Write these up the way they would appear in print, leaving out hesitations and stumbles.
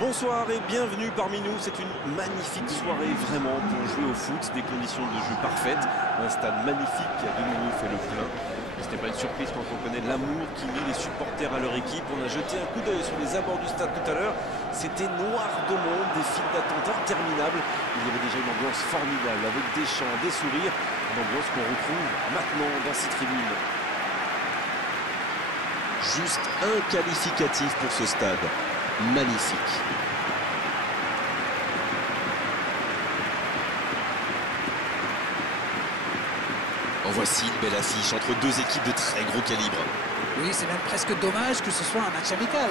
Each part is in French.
Bonsoir et bienvenue parmi nous. C'est une magnifique soirée vraiment pour jouer au foot, des conditions de jeu parfaites, un stade magnifique qui a de nouveau fait le plein. Et ce n'est pas une surprise quand on connaît l'amour qui lie les supporters à leur équipe. On a jeté un coup d'œil sur les abords du stade tout à l'heure. C'était noir de monde, des files d'attente interminables. Il y avait déjà une ambiance formidable avec des chants, des sourires, une ambiance qu'on retrouve maintenant dans ces tribunes. Juste un qualificatif pour ce stade. Magnifique. En voici une belle affiche entre deux équipes de très gros calibre. Oui, c'est même presque dommage que ce soit un match amical.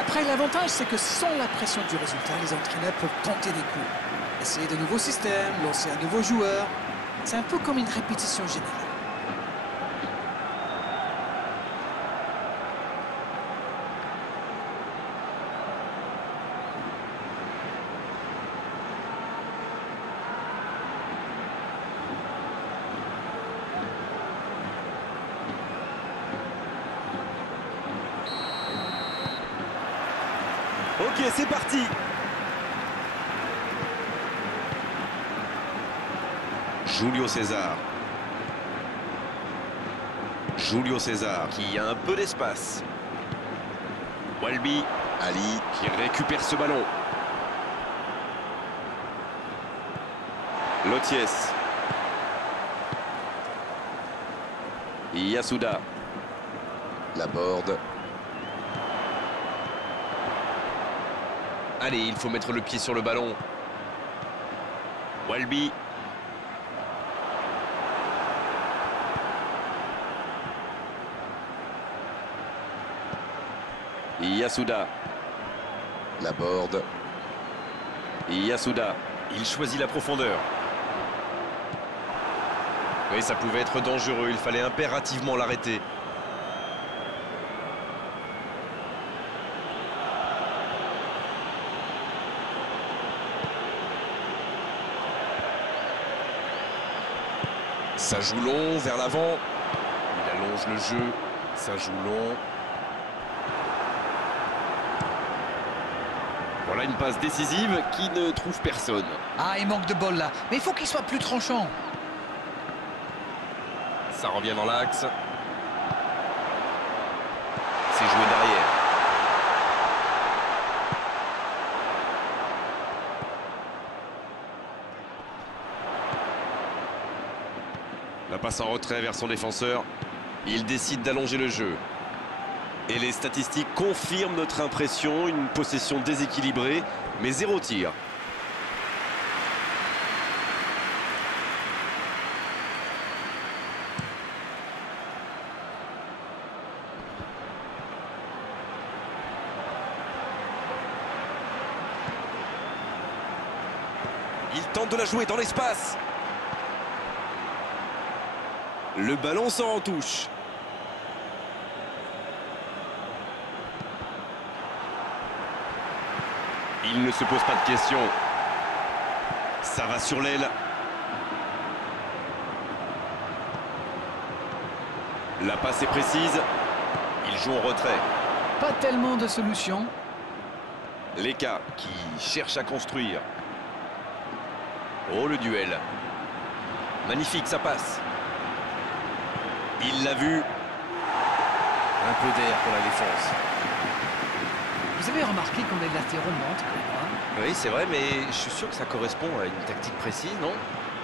Après, l'avantage, c'est que sans la pression du résultat, les entraîneurs peuvent tenter des coups. Essayer de nouveaux systèmes, lancer un nouveau joueur. C'est un peu comme une répétition générale. Ok, c'est parti. Julio César. Julio César qui a un peu d'espace. Walby, Ali qui récupère ce ballon. Loties. Yasuda. Laborde. Allez, il faut mettre le pied sur le ballon. Walby. Yasuda. Laborde. Yasuda. Il choisit la profondeur. Oui, ça pouvait être dangereux. Il fallait impérativement l'arrêter. Ça joue long vers l'avant. Il allonge le jeu. Ça joue long. Voilà une passe décisive qui ne trouve personne. Ah, il manque de bol là. Mais il faut qu'il soit plus tranchant. Ça revient dans l'axe. C'est joué derrière. La passe en retrait vers son défenseur. Il décide d'allonger le jeu. Et les statistiques confirment notre impression. Une possession déséquilibrée, mais 0 tir. Il tente de la jouer dans l'espace. Le ballon sort en touche. Il ne se pose pas de questions. Ça va sur l'aile. La passe est précise. Il joue en retrait. Pas tellement de solutions. Leka qui cherche à construire. Oh, le duel. Magnifique, ça passe. Il l'a vu. Un peu d'air pour la défense. Vous avez remarqué qu'on les latéraux montent quand même. Oui, c'est vrai, mais je suis sûr que ça correspond à une tactique précise, non?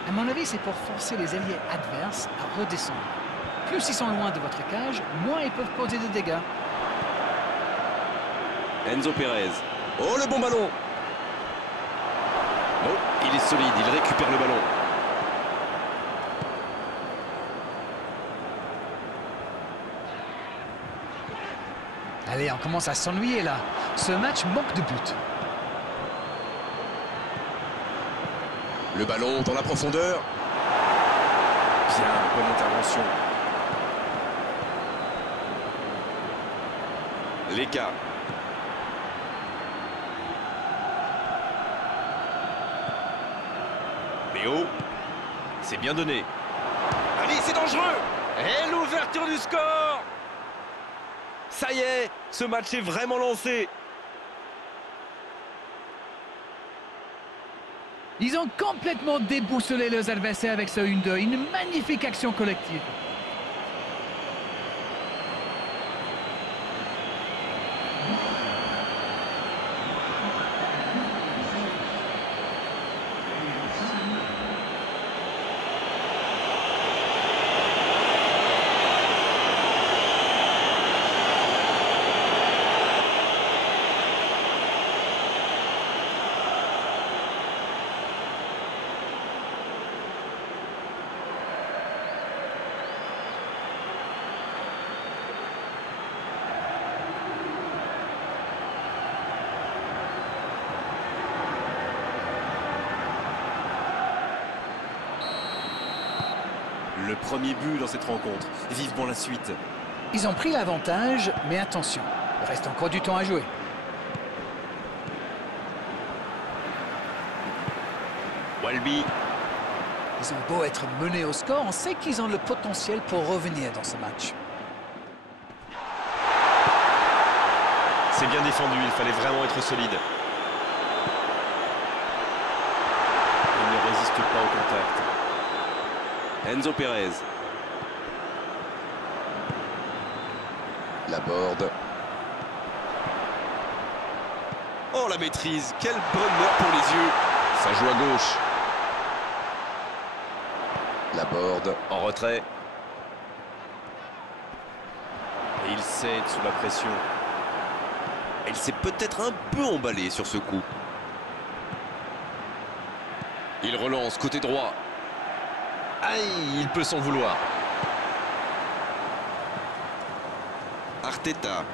À mon avis, c'est pour forcer les alliés adverses à redescendre. Plus ils sont loin de votre cage, moins ils peuvent causer de dégâts. Enzo Pérez. Oh, le bon ballon. Oh, il est solide, il récupère le ballon. Allez, on commence à s'ennuyer là. Ce match manque de but. Le ballon dans la profondeur. Bien, bonne intervention. Leka. Léo. C'est bien donné. Allez, c'est dangereux. Et l'ouverture du score. Ça y est, ce match est vraiment lancé. Ils ont complètement déboussolé leurs adversaires avec ce 1-2. Une magnifique action collective. Le premier but dans cette rencontre. Vivement la suite. Ils ont pris l'avantage, mais attention, il reste encore du temps à jouer. Walby. Ils ont beau être menés au score, on sait qu'ils ont le potentiel pour revenir dans ce match. C'est bien défendu, il fallait vraiment être solide. Il ne résiste pas au contact. Enzo Pérez. Laborde. Oh, la maîtrise. Quel bonheur pour les yeux. Ça joue à gauche. Laborde en retrait. Et il cède sous la pression. Il s'est peut-être un peu emballé sur ce coup. Il relance côté droit. Aïe, il peut s'en vouloir. Arteta.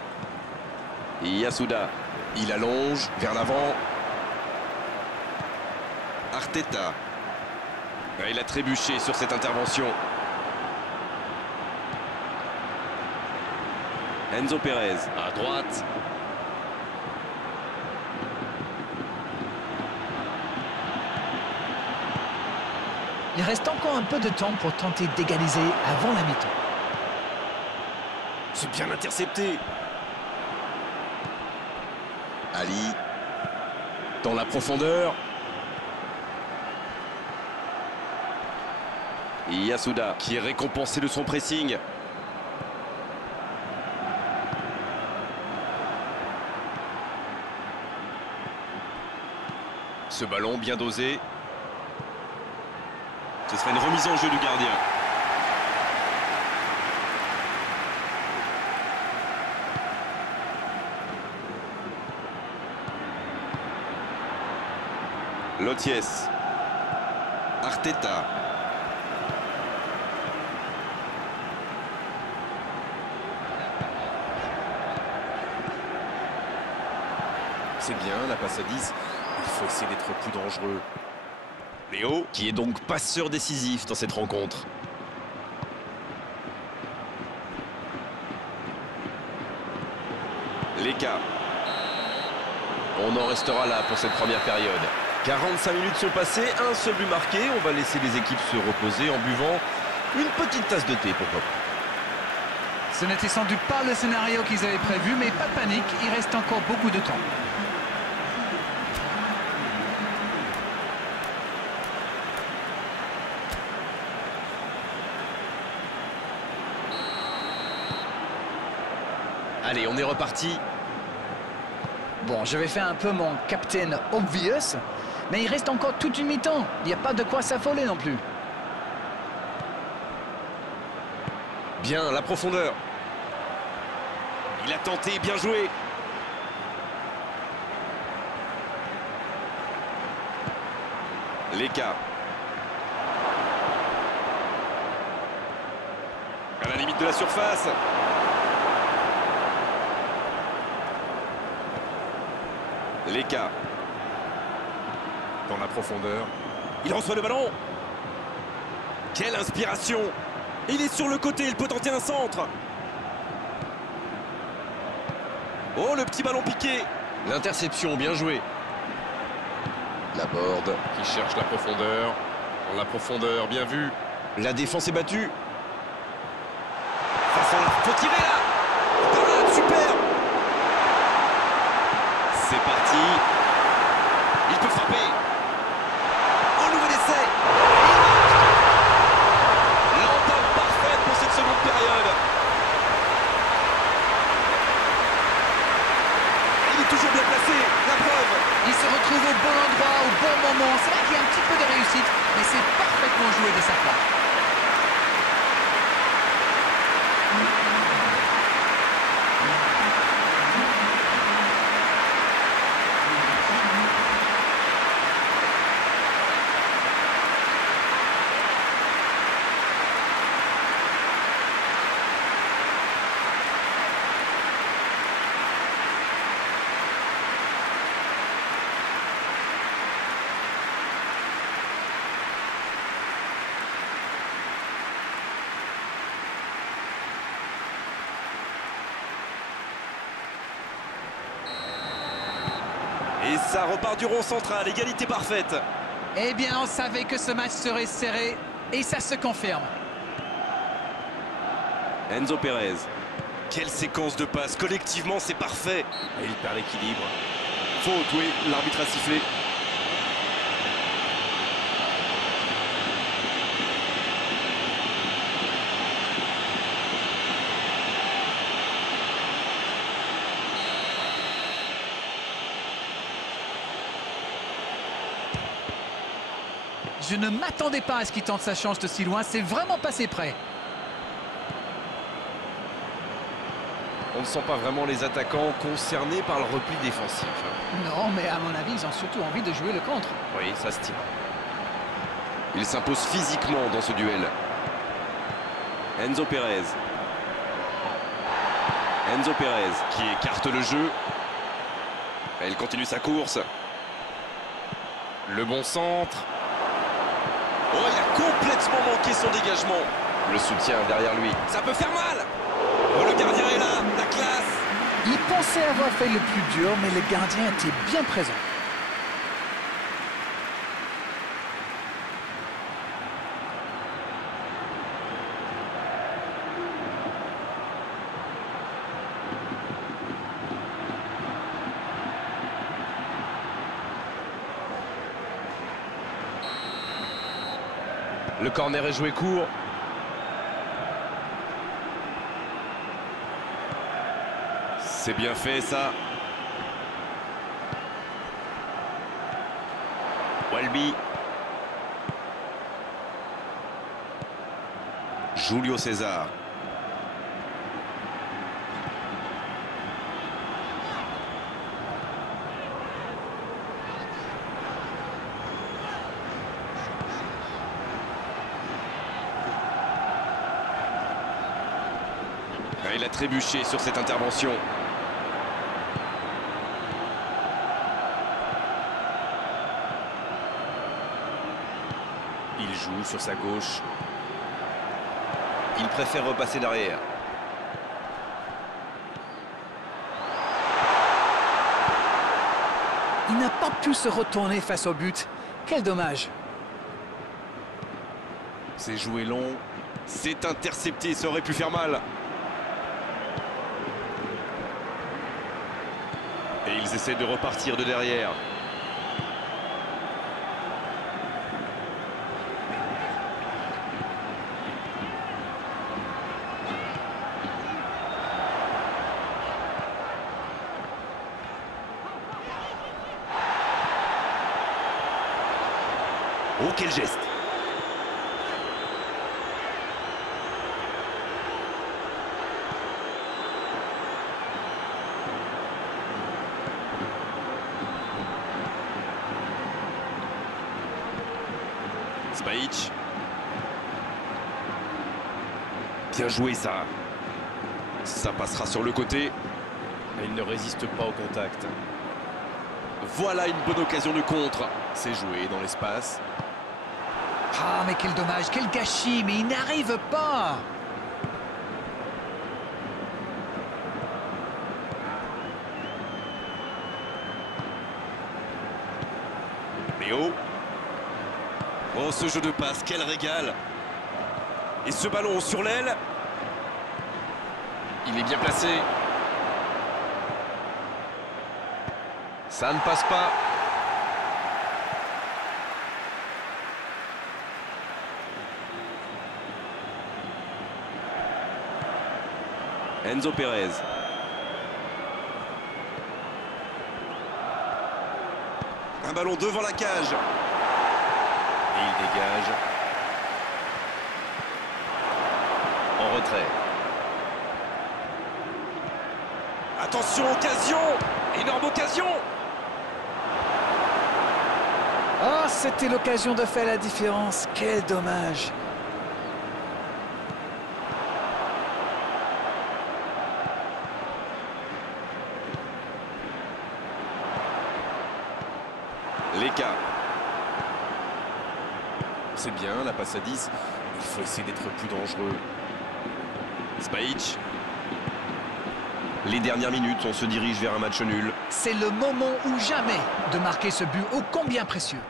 Yasuda. Il allonge vers l'avant. Arteta. Il a trébuché sur cette intervention. Enzo Pérez à droite. Il reste encore un peu de temps pour tenter d'égaliser avant la mi-temps. C'est bien intercepté. Ali. Dans la profondeur. Yasuda qui est récompensé de son pressing. Ce ballon bien dosé. Ce sera une remise en jeu du gardien. Loties. Arteta. C'est bien, la passe à 10. Il faut essayer d'être plus dangereux. Léo, qui est donc passeur décisif dans cette rencontre. Leka. On en restera là pour cette première période. 45 minutes sont passées, un seul but marqué. On va laisser les équipes se reposer en buvant une petite tasse de thé, pourquoi pas. Ce n'était sans doute pas le scénario qu'ils avaient prévu, mais pas de panique, il reste encore beaucoup de temps. Allez, on est reparti. Bon, je vais faire un peu mon Captain Obvious, mais il reste encore toute une mi-temps. Il n'y a pas de quoi s'affoler non plus. Bien, la profondeur. Il a tenté, bien joué. Leka. À la limite de la surface. Leka. Dans la profondeur. Il reçoit le ballon. Quelle inspiration. Il est sur le côté, il peut tenter un centre. Oh, le petit ballon piqué. L'interception, bien joué. Laborde qui cherche la profondeur. Dans la profondeur, bien vu. La défense est battue. Face à la... Faut tirer là. Parade, super. C'est parti. Il peut frapper. retrouve au bon endroit, au bon moment. C'est vrai qu'il y a un petit peu de réussite, mais c'est parfaitement joué de sa part. Et ça repart du rond central, égalité parfaite. Eh bien, on savait que ce match serait serré, et ça se confirme. Enzo Pérez. Quelle séquence de passes, collectivement c'est parfait. Et il perd l'équilibre. Faute, oui, l'arbitre a sifflé. Je ne m'attendais pas à ce qu'il tente sa chance de si loin, c'est vraiment passé près. On ne sent pas vraiment les attaquants concernés par le repli défensif. Non, mais à mon avis, ils ont surtout envie de jouer le contre. Oui, ça se tient. Il s'impose physiquement dans ce duel. Enzo Pérez. Enzo Pérez qui écarte le jeu. Elle continue sa course. Le bon centre. Oh, il a complètement manqué son dégagement. Le soutien derrière lui. Ça peut faire mal. Oh, le gardien est là, la classe. Il pensait avoir fait le plus dur, mais le gardien était bien présent. Le corner est joué court. C'est bien fait ça. Welby. Julio César. Il a trébuché sur cette intervention. Il joue sur sa gauche. Il préfère repasser derrière. Il n'a pas pu se retourner face au but. Quel dommage. C'est joué long. C'est intercepté, ça aurait pu faire mal. Et ils essaient de repartir de derrière. Oh, quel geste! Spajic. Bien joué ça. Ça passera sur le côté. Et il ne résiste pas au contact. Voilà une bonne occasion de contre. C'est joué dans l'espace. Ah, mais quel dommage, quel gâchis, mais il n'arrive pas. Léo. Oh, ce jeu de passe, quel régal. Et ce ballon sur l'aile. Il est bien placé. Ça ne passe pas. Enzo Pérez. Un ballon devant la cage. Et il dégage. En retrait. Attention, occasion! Énorme occasion! Oh, c'était l'occasion de faire la différence. Quel dommage. Leka. C'est bien, la passe à 10. Il faut essayer d'être plus dangereux. Spajic. Les dernières minutes, on se dirige vers un match nul. C'est le moment ou jamais de marquer ce but ô combien précieux.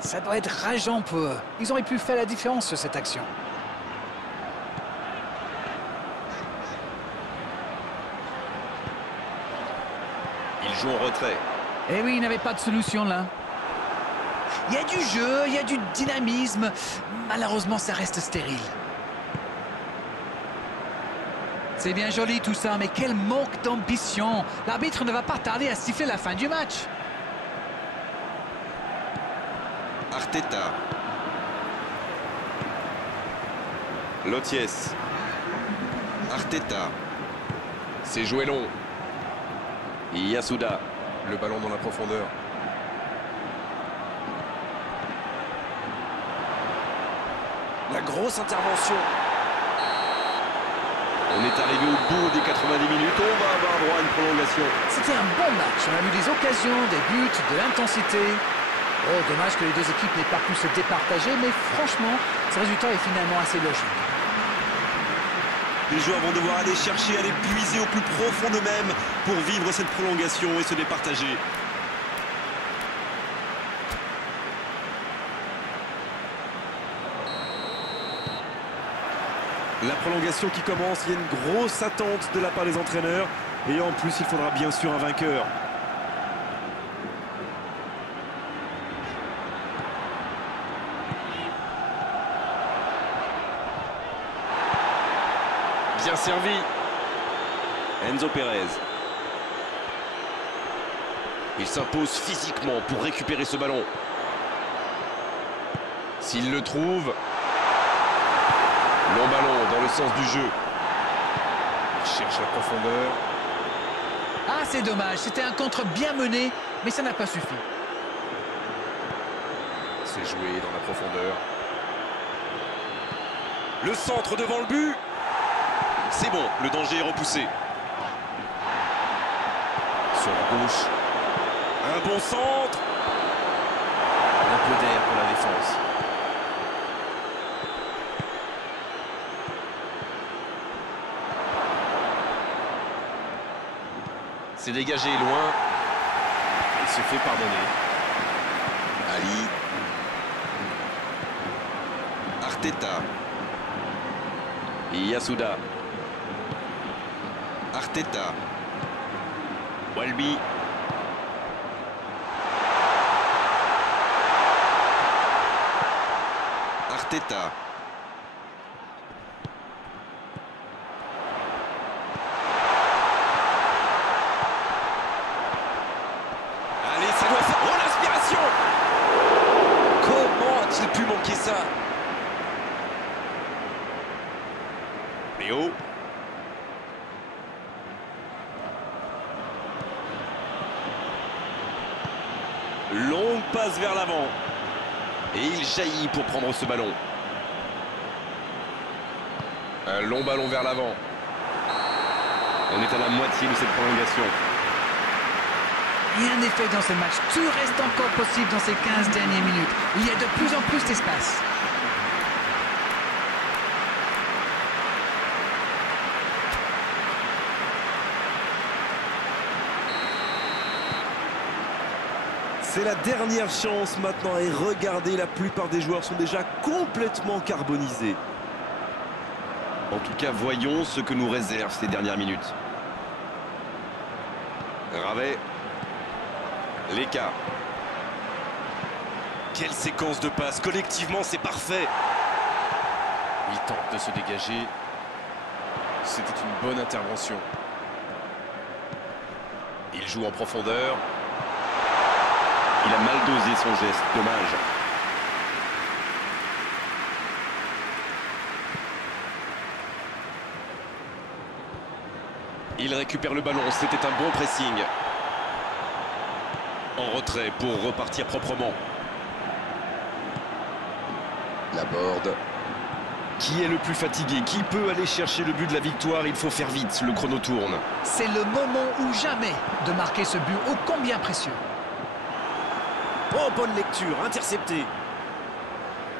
Ça doit être rageant pour eux. Ils auraient pu faire la différence sur cette action. Il joue en retrait. Eh oui, il n'avait pas de solution là. Il y a du jeu, il y a du dynamisme. Malheureusement, ça reste stérile. C'est bien joli tout ça, mais quel manque d'ambition. L'arbitre ne va pas tarder à siffler la fin du match. Arteta. Loties. Arteta. C'est joué long. Yasuda. Le ballon dans la profondeur. La grosse intervention. On est arrivé au bout des 90 minutes. On va avoir droit à une prolongation. C'était un bon match. On a eu des occasions, des buts, de l'intensité. Oh, dommage que les deux équipes n'aient pas pu se départager, mais franchement, ce résultat est finalement assez logique. Les joueurs vont devoir aller chercher, aller puiser au plus profond d'eux-mêmes pour vivre cette prolongation et se départager. La prolongation qui commence, il y a une grosse attente de la part des entraîneurs. Et en plus, il faudra bien sûr un vainqueur. Bien servi. Enzo Pérez. Il s'impose physiquement pour récupérer ce ballon. S'il le trouve. Long ballon dans le sens du jeu. Il cherche la profondeur. Ah, c'est dommage. C'était un contre bien mené, mais ça n'a pas suffi. C'est joué dans la profondeur. Le centre devant le but. C'est bon, le danger est repoussé. Sur la gauche. Un bon centre. Un peu d'air pour la défense. C'est dégagé loin. Il se fait pardonner. Ali. Arteta. Yasuda. Arteta. Walby. Arteta. Allez, ça doit faire... Oh, l'inspiration! Comment a-t-il pu manquer ça? Léo. Longue passe vers l'avant. Et il jaillit pour prendre ce ballon. Un long ballon vers l'avant. On est à la moitié de cette prolongation. Rien n'est fait dans ce match. Tout reste encore possible dans ces 15 dernières minutes. Il y a de plus en plus d'espace. C'est la dernière chance maintenant et regardez, la plupart des joueurs sont déjà complètement carbonisés. En tout cas, voyons ce que nous réservent ces dernières minutes. Ravet. Leka. Quelle séquence de passes. Collectivement, c'est parfait. Il tente de se dégager. C'était une bonne intervention. Il joue en profondeur. Il a mal dosé son geste, dommage. Il récupère le ballon, c'était un bon pressing. En retrait pour repartir proprement. Laborde. Qui est le plus fatigué? Qui peut aller chercher le but de la victoire? Il faut faire vite, le chrono tourne. C'est le moment ou jamais de marquer ce but ô combien précieux. Oh, bonne lecture, intercepté.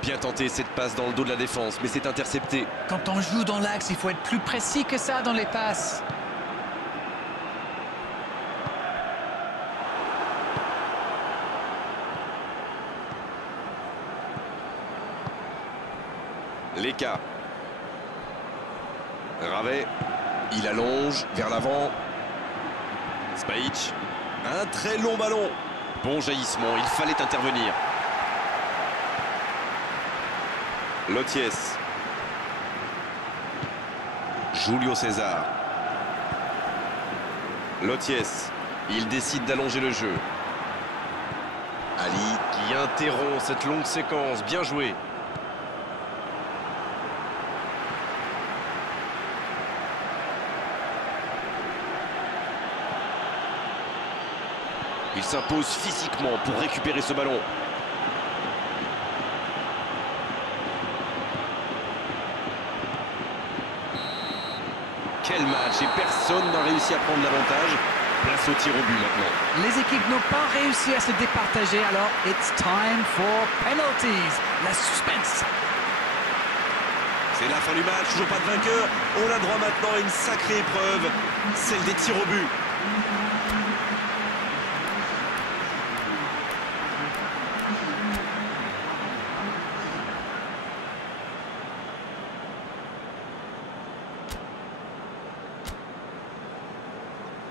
Bien tenté cette passe dans le dos de la défense, mais c'est intercepté. Quand on joue dans l'axe, il faut être plus précis que ça dans les passes. Leka. Ravet. Il allonge vers l'avant. Spajic. Un très long ballon. Bon jaillissement, il fallait intervenir. Loties. Julio César. Loties. Il décide d'allonger le jeu. Ali qui interrompt cette longue séquence. Bien joué. Il s'impose physiquement pour récupérer ce ballon. Quel match, et personne n'a réussi à prendre l'avantage. Place au tir au but maintenant. Les équipes n'ont pas réussi à se départager, alors it's time for penalties. La suspense. C'est la fin du match, toujours pas de vainqueur. On a droit maintenant à une sacrée épreuve, celle des tirs au but.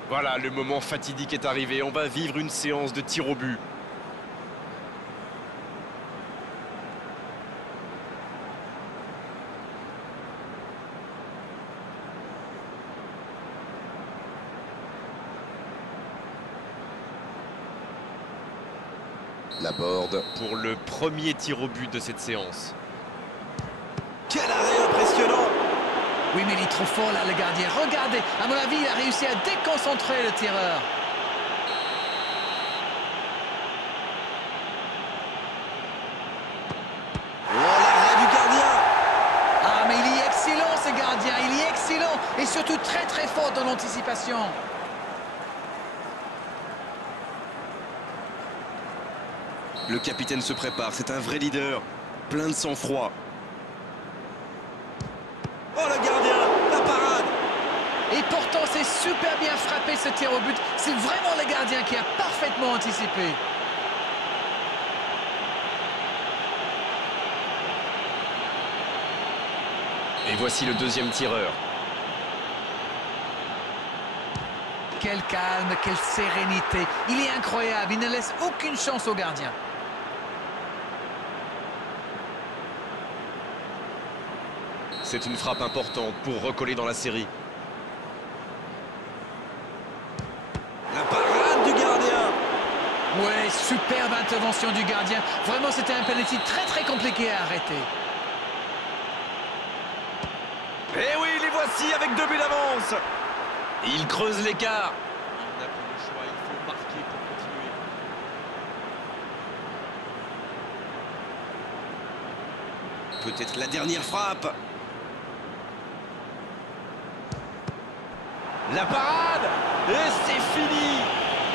Voilà, le moment fatidique est arrivé. On va vivre une séance de tir au but. Laborde pour le premier tir au but de cette séance. Quel arrêt impressionnant! Oui, mais il est trop fort là, le gardien. Regardez, à mon avis, il a réussi à déconcentrer le tireur. Oh, l'arrêt du gardien! Ah, mais il est excellent, ce gardien. Il est excellent et surtout très très fort dans l'anticipation. Le capitaine se prépare, c'est un vrai leader. Plein de sang-froid. Oh, le gardien! La parade! Et pourtant, c'est super bien frappé ce tir au but. C'est vraiment le gardien qui a parfaitement anticipé. Et voici le deuxième tireur. Quel calme, quelle sérénité. Il est incroyable, il ne laisse aucune chance au gardien. C'est une frappe importante pour recoller dans la série. La parade du gardien! Ouais, superbe intervention du gardien. Vraiment, c'était un penalty très très compliqué à arrêter. Et oui, les voici avec 2 buts d'avance. Il creuse l'écart. Il n'a plus le choix, il faut marquer pour continuer. Peut-être la dernière frappe. La parade! Et c'est fini!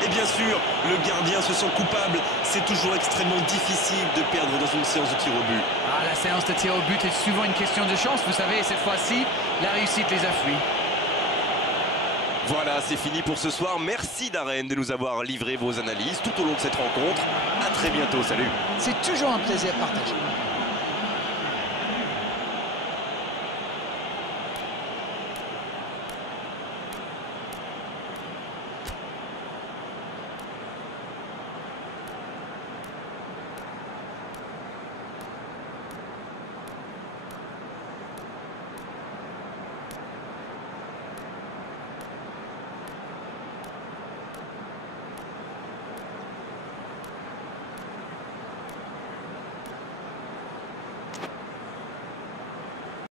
Et bien sûr, le gardien se sent coupable. C'est toujours extrêmement difficile de perdre dans une séance de tir au but. Ah, la séance de tir au but est souvent une question de chance, vous savez, et cette fois-ci, la réussite les a fui. Voilà, c'est fini pour ce soir. Merci Darren de nous avoir livré vos analyses tout au long de cette rencontre. À très bientôt, salut! C'est toujours un plaisir partagé.